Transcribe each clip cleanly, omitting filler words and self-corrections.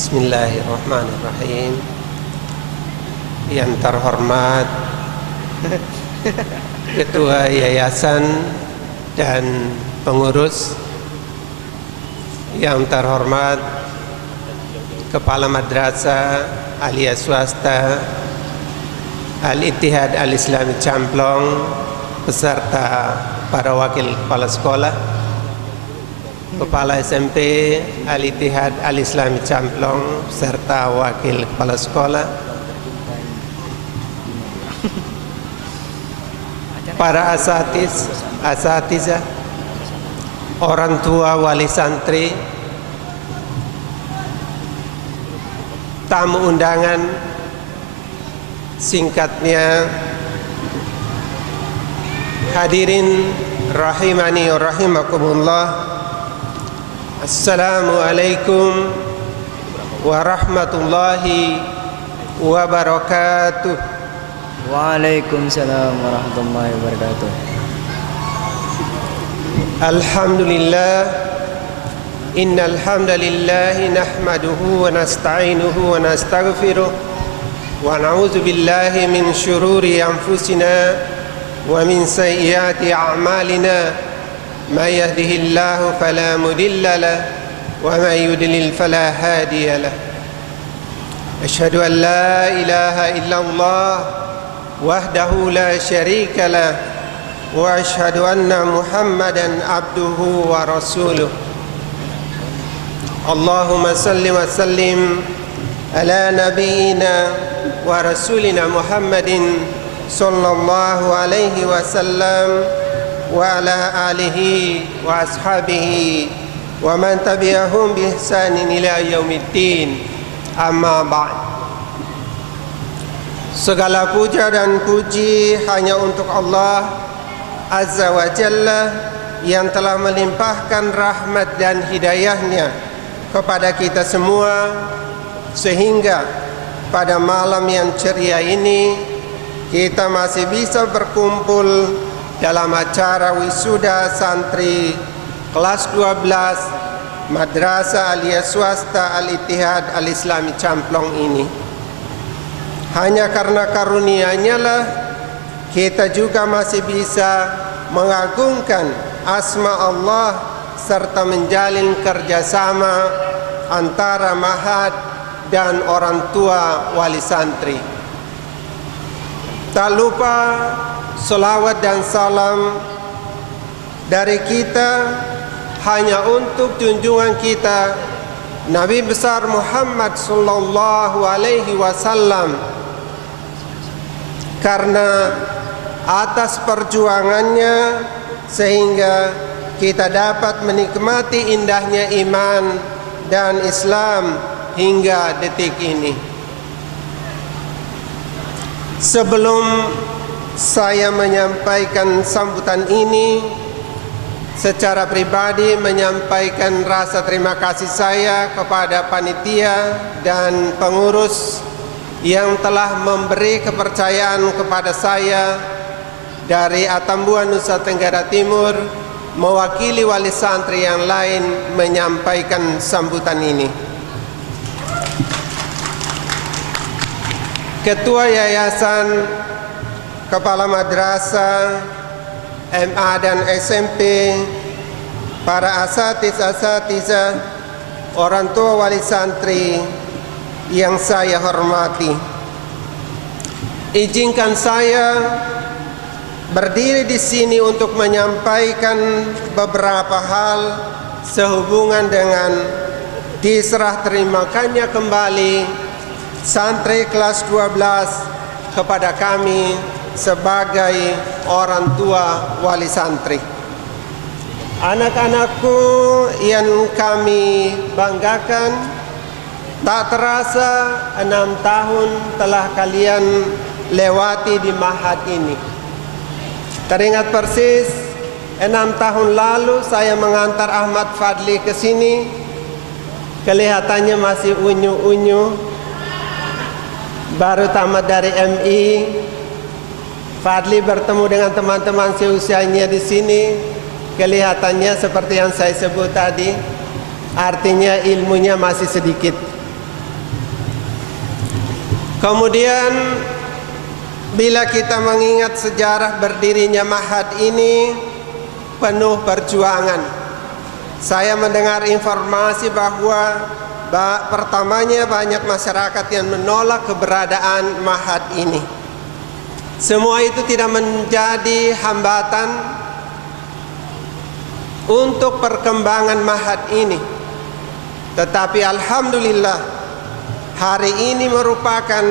Bismillahirrahmanirrahim. Yang terhormat Ketua Yayasan dan pengurus, yang terhormat Kepala Madrasah Aliyah Swasta Al-Ittihad Al-Islami Camplong, beserta para wakil kepala sekolah, Kepala SMP Al-Ittihad Al-Islami Camplong serta wakil kepala sekolah, para asatidzah, orang tua wali santri, tamu undangan, singkatnya hadirin rahimani wa rahimakumullah. Assalamualaikum warahmatullahi wabarakatuh. Waalaikumsalam warahmatullahi wabarakatuh. Alhamdulillah, innal hamdalillah nahmaduhu wa nasta'inuhu wa nastaghfiruh wa na'udzu billahi min syururi anfusina wa min sayyiati a'malina. May yahdihillahu fala mudilla lahu wa may yudlil fala hadiya lahu. Asyhadu an la ilaha illallah wahdahu la syarika lah wa asyhadu anna Muhammadan abduhu wa rasuluh. Allahumma salli wa sallim ala nabiyyina wa rasulina Muhammadin sallallahu alaihi wasallam wa ala alihi wa ashabihi wa man tabi'ahum bi ihsanin ila yaumiddin. Amma ba'd. Segala puja dan puji hanya untuk Allah Azza wa Jalla, yang telah melimpahkan rahmat dan hidayahnya kepada kita semua, sehingga pada malam yang ceria ini kita masih bisa berkumpul dalam acara wisuda santri kelas 12 Madrasah Aliyah Swasta Al-Ittihad Al-Islami Camplong ini. Hanya karena karunia-Nya lah kita juga masih bisa mengagungkan asma Allah serta menjalin kerjasama antara Ma'had dan orang tua wali santri. Tak lupa selawat dan salam dari kita hanya untuk junjungan kita Nabi besar Muhammad sallallahu alaihi wasallam, karena atas perjuangannya sehingga kita dapat menikmati indahnya iman dan Islam hingga detik ini. Sebelum saya menyampaikan sambutan ini, secara pribadi menyampaikan rasa terima kasih saya kepada panitia dan pengurus yang telah memberi kepercayaan kepada saya dari Atambua, Nusa Tenggara Timur, mewakili wali santri yang lain menyampaikan sambutan ini. Ketua Yayasan, Kepala Madrasah, MA dan SMP, para asatidzah, orang tua wali santri yang saya hormati, izinkan saya berdiri di sini untuk menyampaikan beberapa hal sehubungan dengan diserah terimakannya kembali santri kelas 12 kepada kami sebagai orang tua wali santri. Anak-anakku yang kami banggakan, tak terasa 6 tahun telah kalian lewati di Ma'had ini. Teringat persis 6 tahun lalu saya mengantar Ahmad Fadli ke sini, kelihatannya masih unyu-unyu, baru tamat dari MI. Fadli bertemu dengan teman-teman seusianya di sini, kelihatannya seperti yang saya sebut tadi, artinya ilmunya masih sedikit. Kemudian bila kita mengingat sejarah berdirinya Ma'had ini penuh perjuangan. Saya mendengar informasi bahwa pertamanya banyak masyarakat yang menolak keberadaan Ma'had ini. Semua itu tidak menjadi hambatan untuk perkembangan Ma'had ini. Tetapi alhamdulillah hari ini merupakan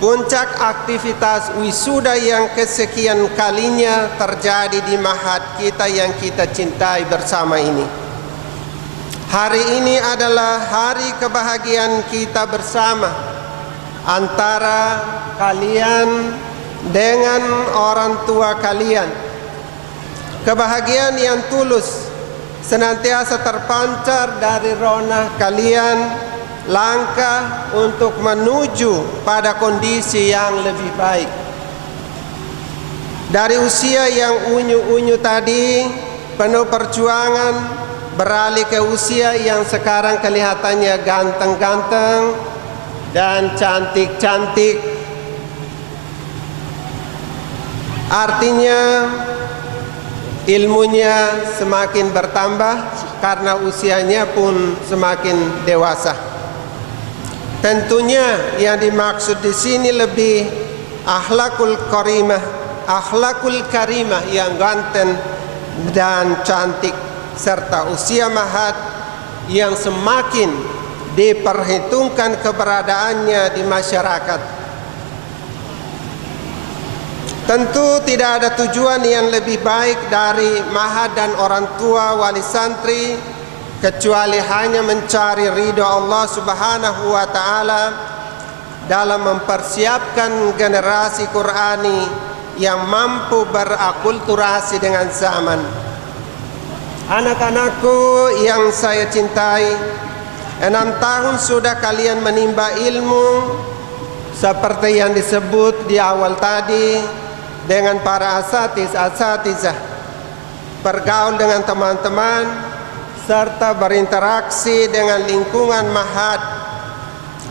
puncak aktivitas wisuda yang kesekian kalinya terjadi di Ma'had kita yang kita cintai bersama ini. Hari ini adalah hari kebahagiaan kita bersama antara kalian dengan orang tua kalian. Kebahagiaan yang tulus senantiasa terpancar dari rona kalian, langkah untuk menuju pada kondisi yang lebih baik. Dari usia yang unyu-unyu tadi penuh perjuangan beralih ke usia yang sekarang kelihatannya ganteng-ganteng dan cantik-cantik. Artinya ilmunya semakin bertambah karena usianya pun semakin dewasa. Tentunya yang dimaksud di sini lebih akhlakul karimah yang ganteng dan cantik, serta usia Ma'had yang semakin diperhitungkan keberadaannya di masyarakat. Tentu tidak ada tujuan yang lebih baik dari Ma'had dan orang tua wali santri kecuali hanya mencari ridho Allah Subhanahu wa taala dalam mempersiapkan generasi Qur'ani yang mampu berakulturasi dengan zaman. Anak-anakku yang saya cintai, 6 tahun sudah kalian menimba ilmu seperti yang disebut di awal tadi, dengan para asatizah, bergaul dengan teman-teman, serta berinteraksi dengan lingkungan Ma'had.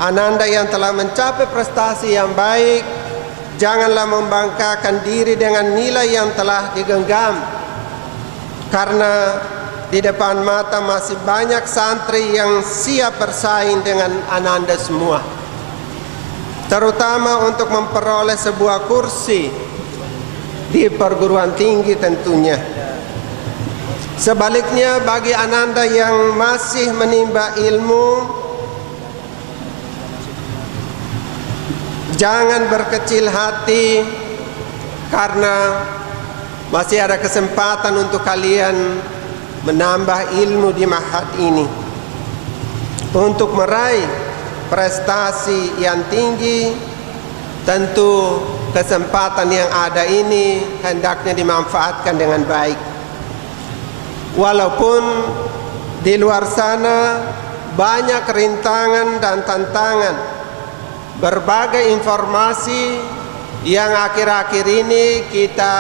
Ananda yang telah mencapai prestasi yang baik, janganlah membanggakan diri dengan nilai yang telah digenggam, karena di depan mata masih banyak santri yang siap bersaing dengan Ananda semua, terutama untuk memperoleh sebuah kursi di perguruan tinggi tentunya. Sebaliknya bagi Ananda yang masih menimba ilmu, jangan berkecil hati karena masih ada kesempatan untuk kalian menambah ilmu di Ma'had ini untuk meraih prestasi yang tinggi. Tentu kesempatan yang ada ini hendaknya dimanfaatkan dengan baik. Walaupun di luar sana banyak rintangan dan tantangan, berbagai informasi yang akhir-akhir ini kita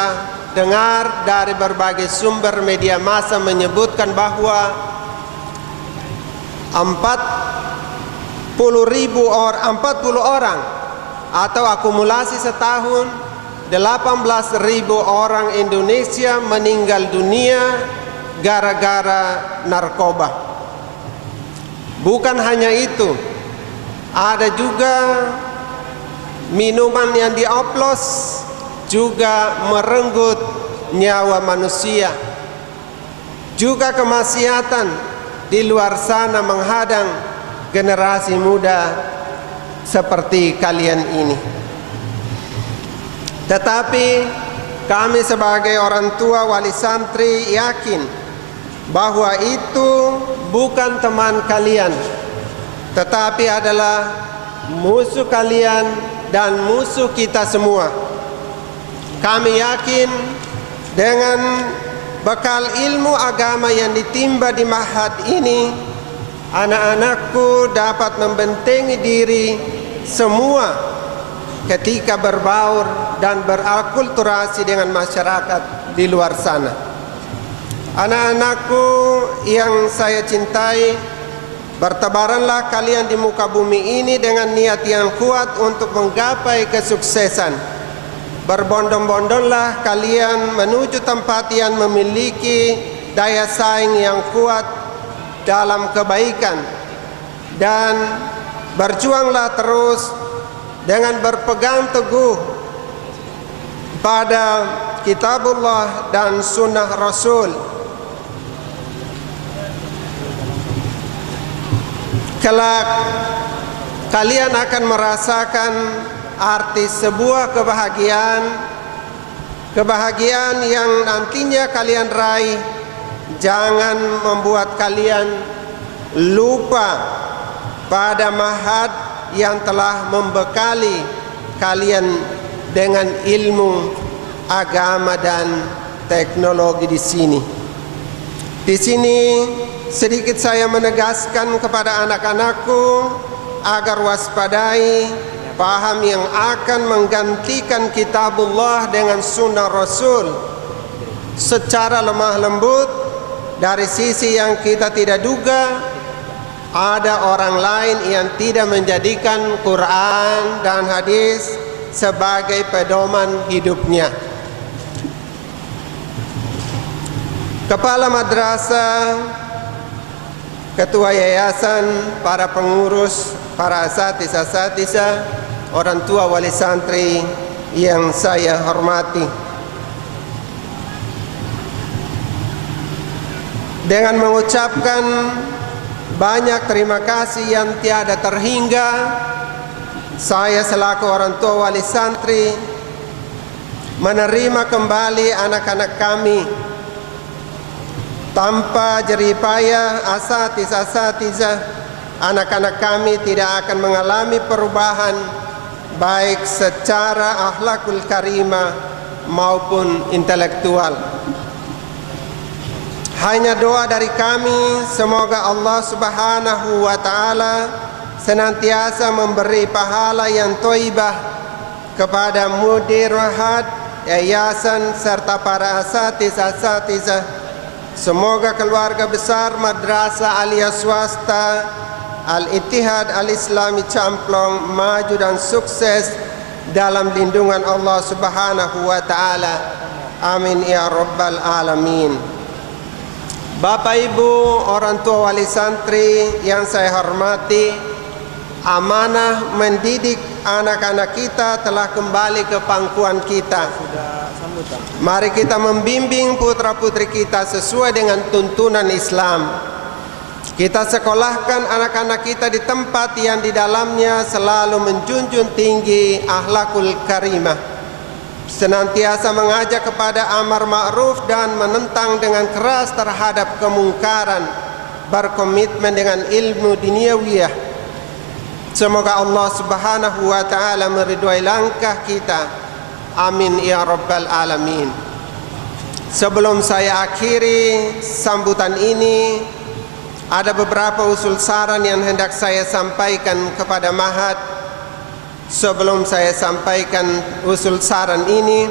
dengar dari berbagai sumber media massa menyebutkan bahwa 40 orang atau akumulasi setahun 18.000 orang Indonesia meninggal dunia gara-gara narkoba. Bukan hanya itu, ada juga minuman yang dioplos juga merenggut nyawa manusia. Juga kemaksiatan di luar sana menghadang generasi muda seperti kalian ini. Tetapi kami sebagai orang tua wali santri yakin bahwa itu bukan teman kalian, tetapi adalah musuh kalian dan musuh kita semua. Kami yakin dengan bekal ilmu agama yang ditimba di Ma'had ini, anak-anakku dapat membentengi diri semua ketika berbaur dan berakulturasi dengan masyarakat di luar sana. Anak-anakku yang saya cintai, Bertebaranlah kalian di muka bumi ini dengan niat yang kuat untuk menggapai kesuksesan. Berbondong-bondonglah kalian menuju tempat yang memiliki daya saing yang kuat dalam kebaikan. Dan berjuanglah terus dengan berpegang teguh pada kitabullah dan sunnah Rasul. Kelak kalian akan merasakan arti sebuah kebahagiaan yang nantinya kalian raih. Jangan membuat kalian lupa pada mahad yang telah membekali kalian dengan ilmu agama dan teknologi di sini. Di sini sedikit saya menegaskan kepada anak-anakku agar waspadai paham yang akan menggantikan kitabullah dengan sunnah Rasul secara lemah lembut. Dari sisi yang kita tidak duga, ada orang lain yang tidak menjadikan Quran dan hadis sebagai pedoman hidupnya. Kepala madrasah, ketua yayasan, para pengurus, para asatiz-asatizah, orang tua wali santri yang saya hormati. Dengan mengucapkan banyak terima kasih yang tiada terhingga, saya selaku orang tua wali santri menerima kembali anak-anak kami. Tanpa jeripayah asatiz-asatizah, anak-anak kami tidak akan mengalami perubahan baik secara akhlakul karimah maupun intelektual. Hanya doa dari kami, semoga Allah Subhanahu wa Ta'ala senantiasa memberi pahala yang thayyibah kepada mudir mahad, yayasan serta para asatiz-asatizah. Semoga keluarga besar Madrasah Aliyah Swasta Al-Ittihad Al-Islami Camplong maju dan sukses dalam lindungan Allah Subhanahu wa Ta'ala. Amin ya rabbal alamin. Bapak Ibu, orang tua wali santri yang saya hormati, amanah mendidik anak-anak kita telah kembali ke pangkuan kita. Mari kita membimbing putra-putri kita sesuai dengan tuntunan Islam. Kita sekolahkan anak-anak kita di tempat yang di dalamnya selalu menjunjung tinggi akhlakul karimah, senantiasa mengajak kepada amar ma'ruf dan menentang dengan keras terhadap kemungkaran, berkomitmen dengan ilmu duniawiyah. Semoga Allah Subhanahu wa Ta'ala meridhai langkah kita. Amin ya rabbal alamin. Sebelum saya akhiri sambutan ini, ada beberapa usul saran yang hendak saya sampaikan kepada mahad. Sebelum saya sampaikan usul saran ini,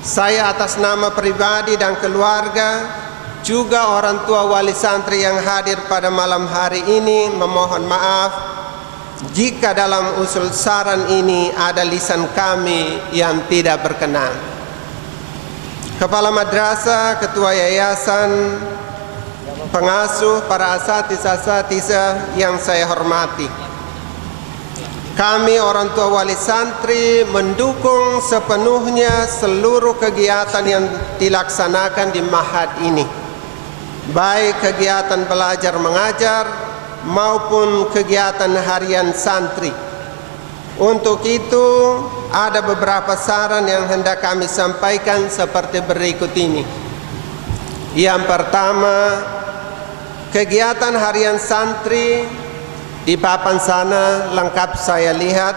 saya atas nama pribadi dan keluarga, juga orang tua wali santri yang hadir pada malam hari ini, memohon maaf jika dalam usul saran ini ada lisan kami yang tidak berkenan. Kepala madrasah, ketua yayasan, pengasuh, para asatiz-asatizah yang saya hormati, kami orang tua wali santri mendukung sepenuhnya seluruh kegiatan yang dilaksanakan di mahad ini, baik kegiatan belajar mengajar maupun kegiatan harian santri. Untuk itu ada beberapa saran yang hendak kami sampaikan seperti berikut ini. Yang pertama, kegiatan harian santri di papan sana lengkap saya lihat,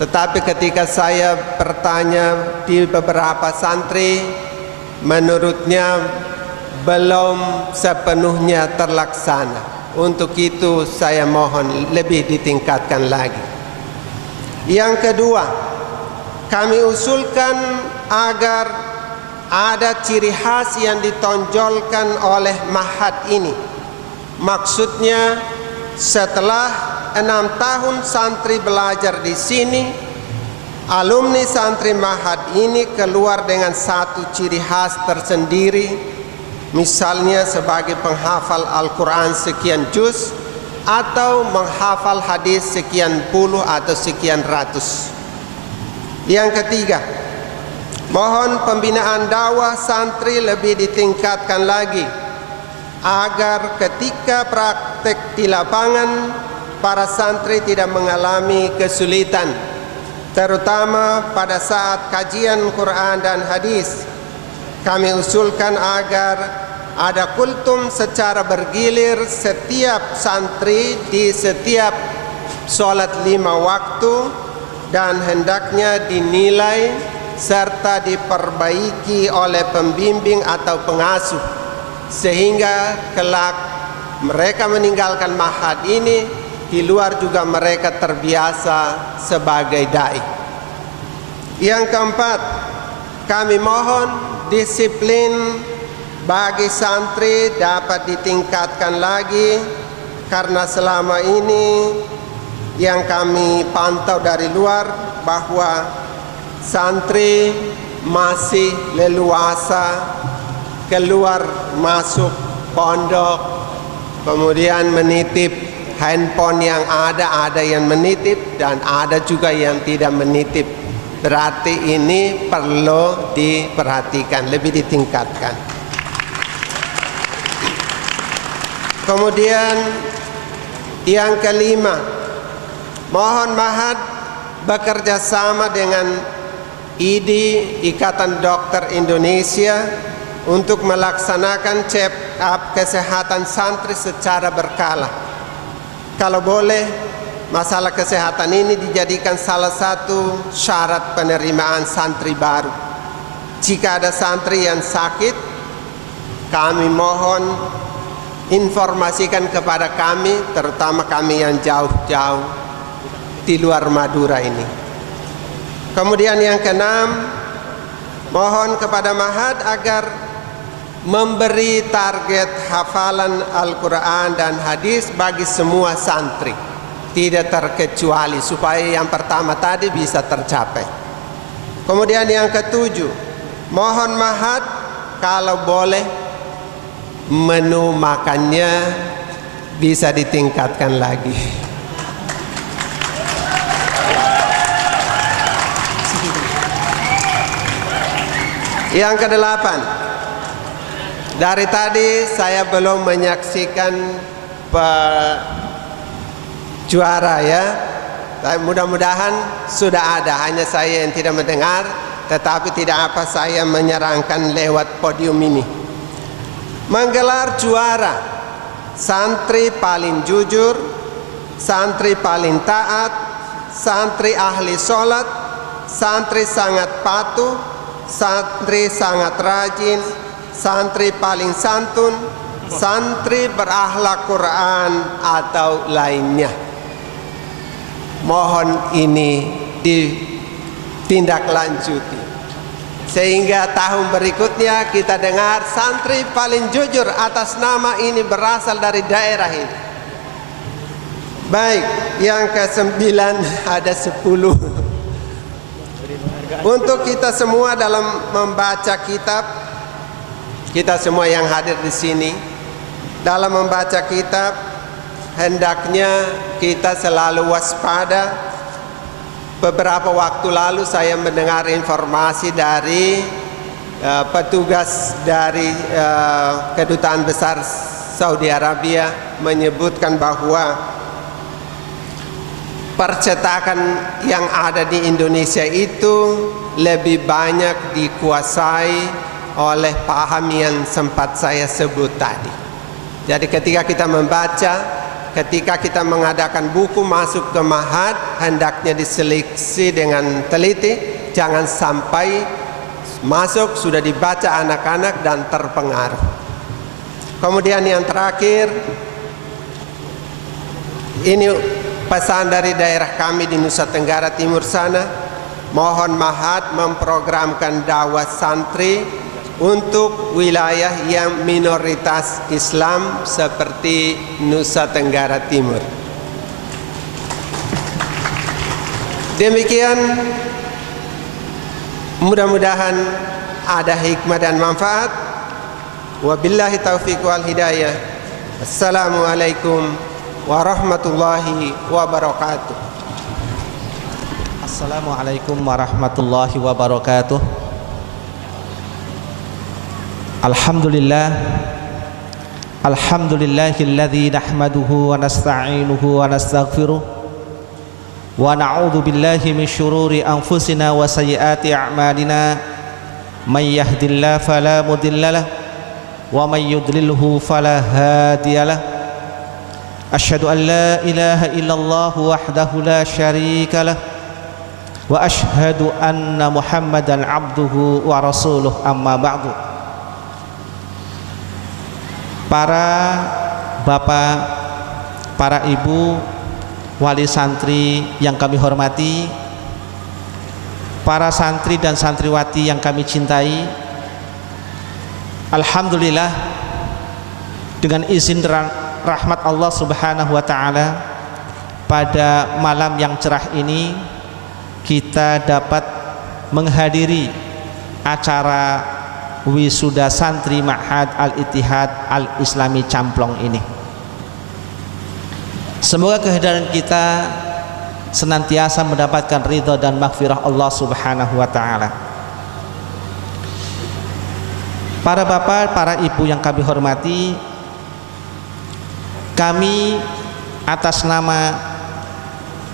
tetapi ketika saya bertanya di beberapa santri, menurutnya belum sepenuhnya terlaksana. Untuk itu saya mohon lebih ditingkatkan lagi. Yang kedua, kami usulkan agar ada ciri khas yang ditonjolkan oleh mahad ini, Maksudnya setelah 6 tahun santri belajar di sini, alumni santri Ma'had ini keluar dengan satu ciri khas tersendiri, misalnya sebagai penghafal Al-Quran sekian juz atau menghafal hadis sekian puluh atau sekian ratus. Yang ketiga, mohon pembinaan dakwah santri lebih ditingkatkan lagi agar ketika praktek di lapangan para santri tidak mengalami kesulitan, terutama pada saat kajian Quran dan hadis. Kami usulkan agar ada kultum secara bergilir setiap santri di setiap sholat 5 waktu dan hendaknya dinilai serta diperbaiki oleh pembimbing atau pengasuh, sehingga kelak mereka meninggalkan Ma'had ini, di luar juga mereka terbiasa sebagai dai. Yang keempat, kami mohon disiplin bagi santri dapat ditingkatkan lagi, karena selama ini yang kami pantau dari luar bahwa santri masih leluasa keluar masuk pondok, kemudian menitip handphone yang ada yang menitip dan ada juga yang tidak menitip. Berarti ini perlu diperhatikan, lebih ditingkatkan. Kemudian yang kelima, mohon Ma'had bekerja sama dengan IDI, Ikatan Dokter Indonesia, untuk melaksanakan check up kesehatan santri secara berkala. Kalau boleh, masalah kesehatan ini dijadikan salah satu syarat penerimaan santri baru. Jika ada santri yang sakit, kami mohon informasikan kepada kami, terutama kami yang jauh-jauh di luar Madura ini. Kemudian yang keenam, mohon kepada Ma'had agar memberi target hafalan Al-Quran dan hadis bagi semua santri, tidak terkecuali, supaya yang pertama tadi bisa tercapai. Kemudian yang ketujuh, mohon Ma'had kalau boleh menu makannya bisa ditingkatkan lagi. Yang kedelapan, dari tadi saya belum menyaksikan juara ya. Tapi mudah-mudahan sudah ada, hanya saya yang tidak mendengar. Tetapi tidak apa saya menyerangkan lewat podium ini. Menggelar juara santri paling jujur, santri paling taat, santri ahli sholat, santri sangat patuh, santri sangat rajin, santri paling santun, santri berakhlak Quran atau lainnya. Mohon ini ditindaklanjuti sehingga tahun berikutnya kita dengar santri paling jujur atas nama ini berasal dari daerah ini. Baik, yang ke-9 ada 10. Untuk kita semua dalam membaca kitab, kita semua yang hadir di sini, dalam membaca kitab hendaknya kita selalu waspada. Beberapa waktu lalu saya mendengar informasi dari petugas dari Kedutaan Besar Saudi Arabia menyebutkan bahwa percetakan yang ada di Indonesia itu lebih banyak dikuasai oleh paham yang sempat saya sebut tadi. Jadi ketika kita membaca, ketika kita mengadakan buku masuk ke Ma'had, hendaknya diseleksi dengan teliti, jangan sampai masuk sudah dibaca anak-anak dan terpengaruh. Kemudian yang terakhir, ini pesan dari daerah kami di Nusa Tenggara Timur sana, mohon Ma'had memprogramkan dakwah santri untuk wilayah yang minoritas Islam seperti Nusa Tenggara Timur. Demikian, mudah-mudahan ada hikmah dan manfaat. Wabillahi taufiq wal hidayah. Assalamualaikum warahmatullahi wabarakatuh. Assalamualaikum warahmatullahi wabarakatuh. Alhamdulillah, alhamdulillahilladzi nahmaduhu wa nasta'inuhu wa nastaghfiruh wa na'udzu billahi min syururi anfusina wa sayyiati a'malina. May yahdihillahu fala mudhillalah wa may yudlilhu fala hadiyalah. Asyhadu an la ilaha illallah wahdahu la syarikalah wa asyhadu anna Muhammadan abduhu wa rasuluh, amma ba'du. Para bapak, para ibu, wali santri yang kami hormati, para santri dan santriwati yang kami cintai, alhamdulillah, dengan izin rahmat Allah Subhanahu wa taala, pada malam yang cerah ini kita dapat menghadiri acara wisuda santri Ma'had Al-Ittihad Al-Islami Camplong ini. Semoga kehadiran kita senantiasa mendapatkan ridha dan maghfirah Allah Subhanahu wa taala. Para bapak, para ibu yang kami hormati, kami atas nama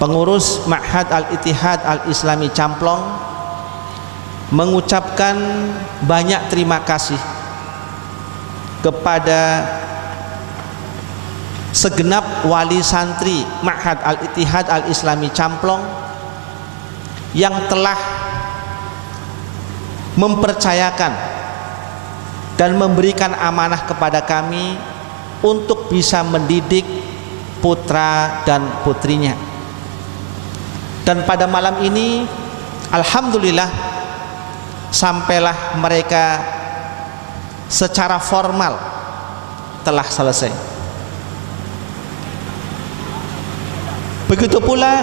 pengurus Ma'had Al-Ittihad Al-Islami Camplong mengucapkan banyak terima kasih kepada segenap wali santri Ma'had Al-Ittihad Al-Islami Camplong yang telah mempercayakan dan memberikan amanah kepada kami untuk bisa mendidik putra dan putrinya. Dan pada malam ini alhamdulillah sampailah mereka secara formal telah selesai. Begitu pula